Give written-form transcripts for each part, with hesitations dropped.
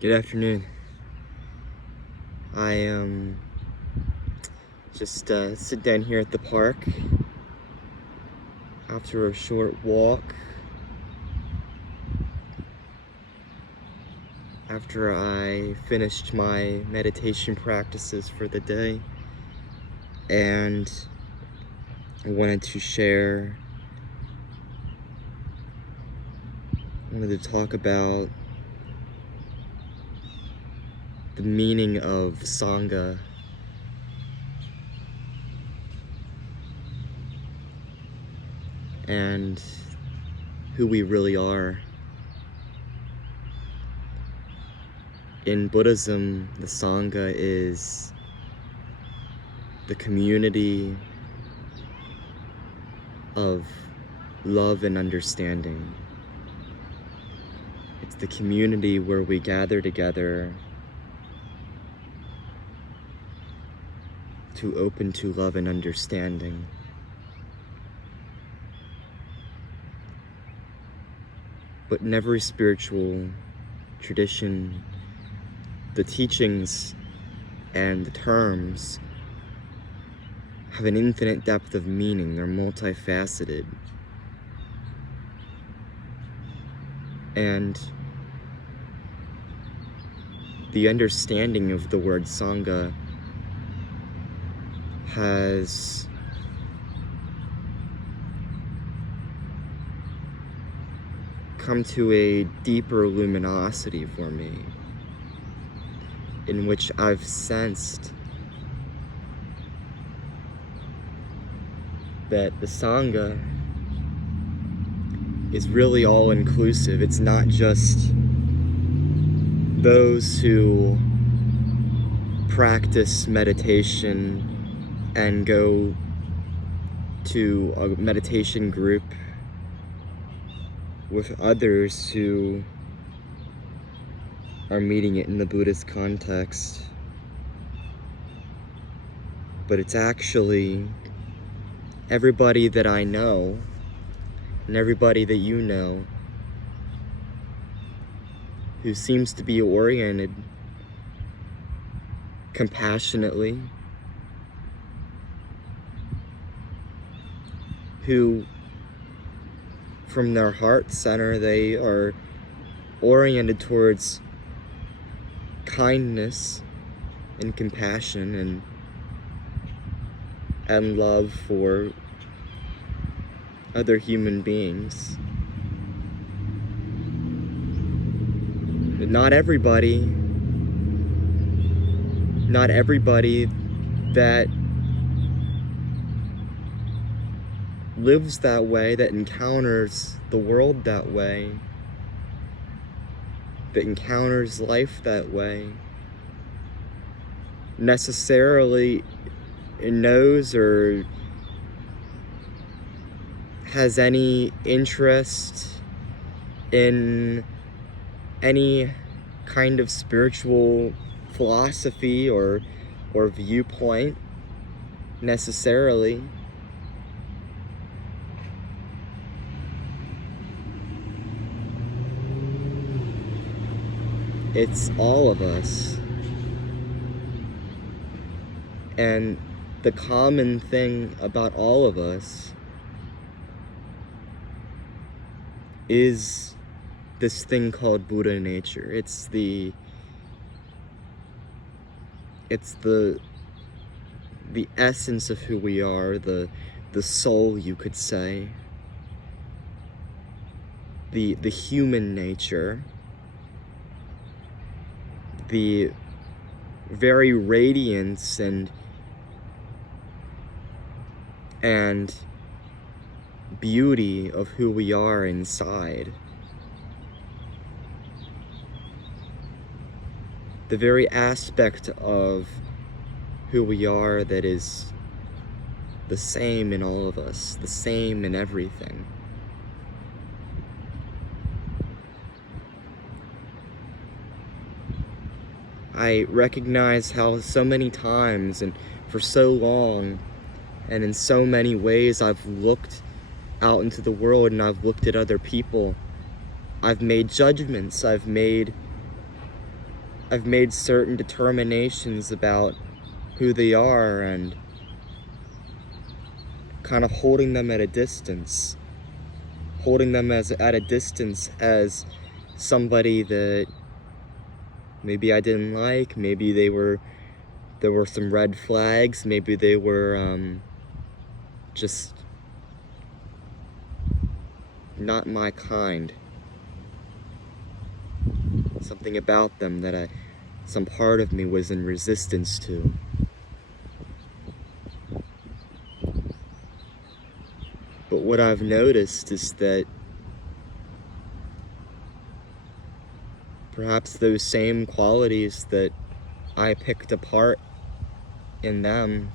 Good afternoon. I just sit down here at the park after a short walk, after I finished my meditation practices for the day, and I wanted to talk about the meaning of Sangha and who we really are. In Buddhism, the Sangha is the community of love and understanding. It's the community where we gather together to open to love and understanding. But in every spiritual tradition, the teachings and the terms have an infinite depth of meaning. They're multifaceted. And the understanding of the word Sangha has come to a deeper luminosity for me, in which I've sensed that the Sangha is really all-inclusive. It's not just those who practice meditation and go to a meditation group with others who are meeting it in the Buddhist context, but it's actually everybody that I know and everybody that you know who seems to be oriented compassionately, who from their heart center they are oriented towards kindness and compassion and love for other human beings. But not everybody that lives that way, that encounters the world that way, that encounters life that way, necessarily knows or has any interest in any kind of spiritual philosophy or viewpoint necessarily. It's all of us. And the common thing about all of us is this thing called Buddha nature. It's the essence of who we are, the soul, you could say, the human nature, the very radiance and beauty of who we are inside. The very aspect of who we are that is the same in all of us, the same in everything. I recognize how so many times and for so long and in so many ways I've looked out into the world and I've looked at other people. I've made judgments, I've made I've made certain determinations about who they are and kind of holding them at a distance. Holding them at a distance as somebody that maybe I didn't like, maybe there were some red flags, maybe they were just not my kind. Something about them that some part of me was in resistance to. But what I've noticed is that perhaps those same qualities that I picked apart in them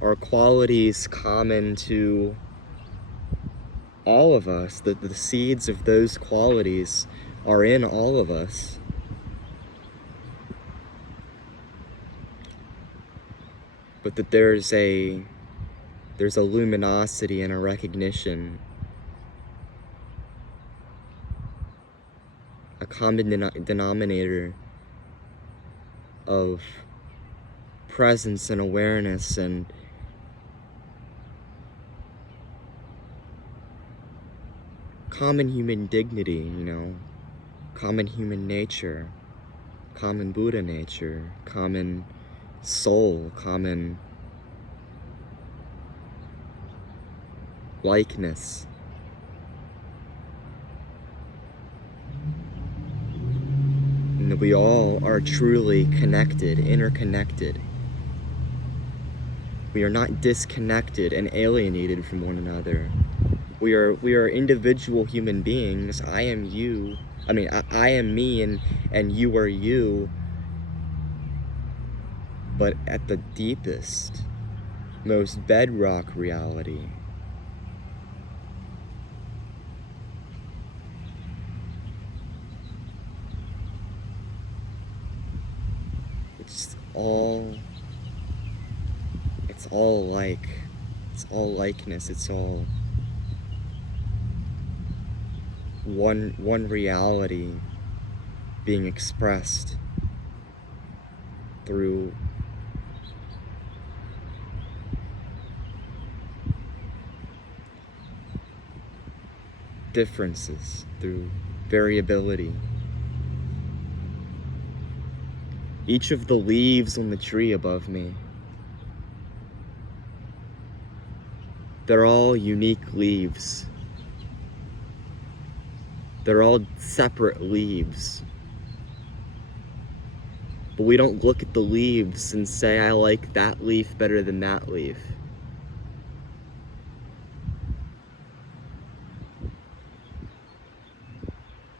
are qualities common to all of us, that the seeds of those qualities are in all of us. But that there's a luminosity and a recognition, a common denominator of presence and awareness and common human dignity, common human nature, common Buddha nature, common soul, common likeness. And that we all are truly connected, interconnected. We are not disconnected and alienated from one another. We are individual human beings. I am you. I am me and you are you. But at the deepest, most bedrock reality, it's all likeness, it's all one reality being expressed through differences, through variability. Each of the leaves on the tree above me, they're all unique leaves. They're all separate leaves. But we don't look at the leaves and say, I like that leaf better than that leaf.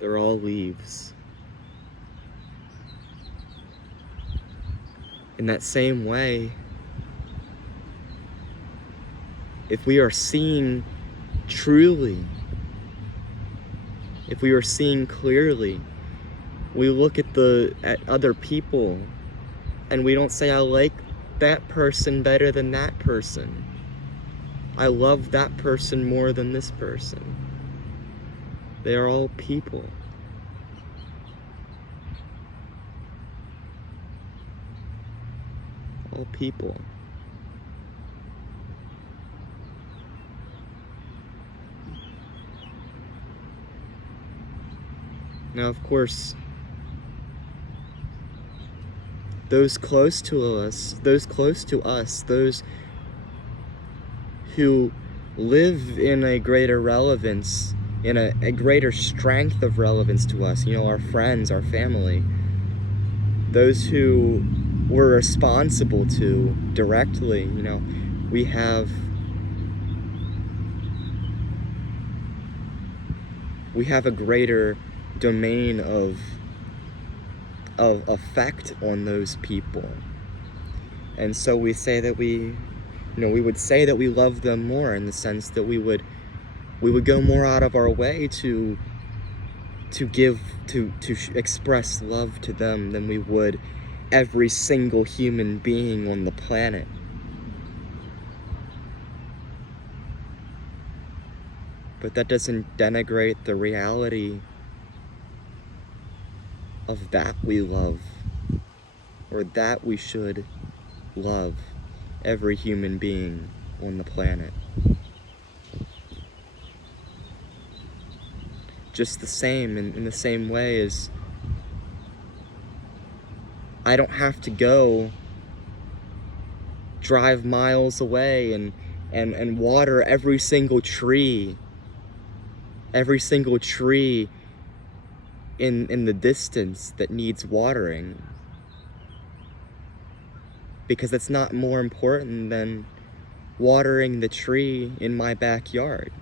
They're all leaves. In that same way, if we are seeing truly, if we are seeing clearly, we look at other people and we don't say, I like that person better than that person. I love that person more than this person. They are all people. All people. Now, of course, those close to us, those who live in a greater relevance, in a greater strength of relevance to us, our friends, our family, those who we're responsible to directly, we have a greater domain of effect on those people. And so we say that we would say that we love them more, in the sense that we would go more out of our way to express love to them than we would every single human being on the planet. But that doesn't denigrate the reality of that we love, or that we should love every human being on the planet. Just the same, in the same way as I don't have to go drive miles away and water every single tree in the distance that needs watering, because that's not more important than watering the tree in my backyard.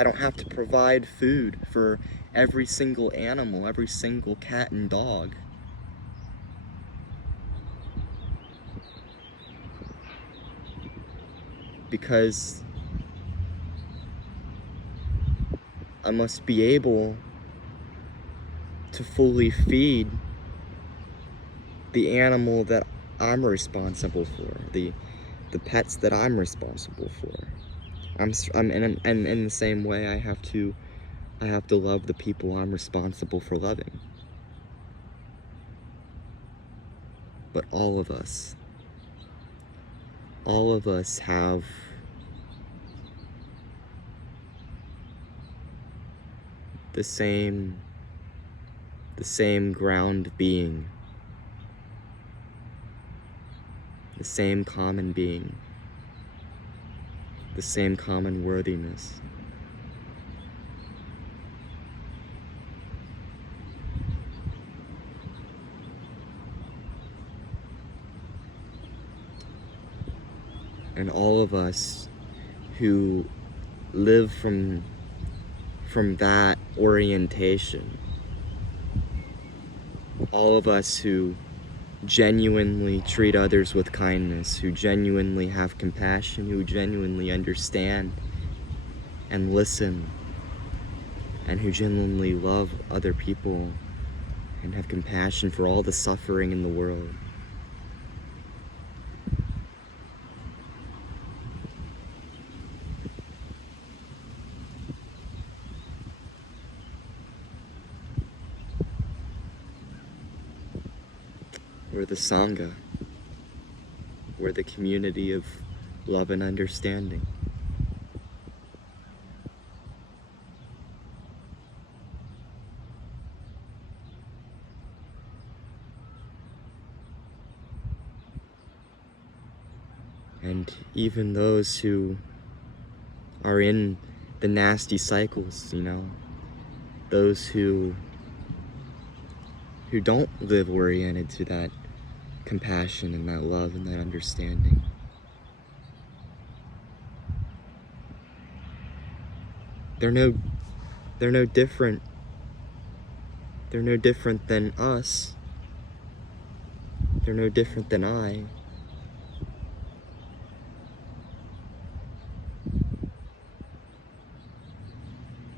I don't have to provide food for every single animal, every single cat and dog. Because I must be able to fully feed the animal that I'm responsible for, the pets that I'm responsible for. And in the same way, I have to love the people I'm responsible for loving. But all of us have the same ground being, the same common being, the same common worthiness. And all of us who live from that orientation, all of us who genuinely treat others with kindness, who genuinely have compassion, who genuinely understand and listen, and who genuinely love other people and have compassion for all the suffering in the world. We're the Sangha. We're the community of love and understanding. And even those who are in the nasty cycles, those who don't live oriented to that compassion and that love and that understanding. They're no different. They're no different than us. They're no different than I.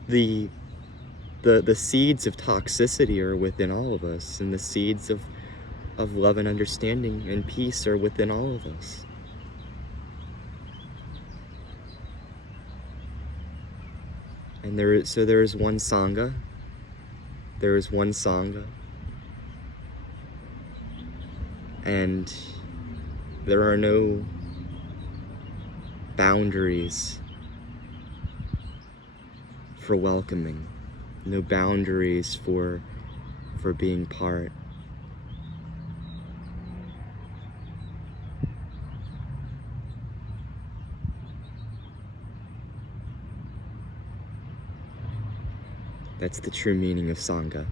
The seeds of toxicity are within all of us, and the seeds of love and understanding and peace are within all of us. And there is one Sangha. There is one Sangha. And there are no boundaries for welcoming, no boundaries for being part. That's the true meaning of Sangha.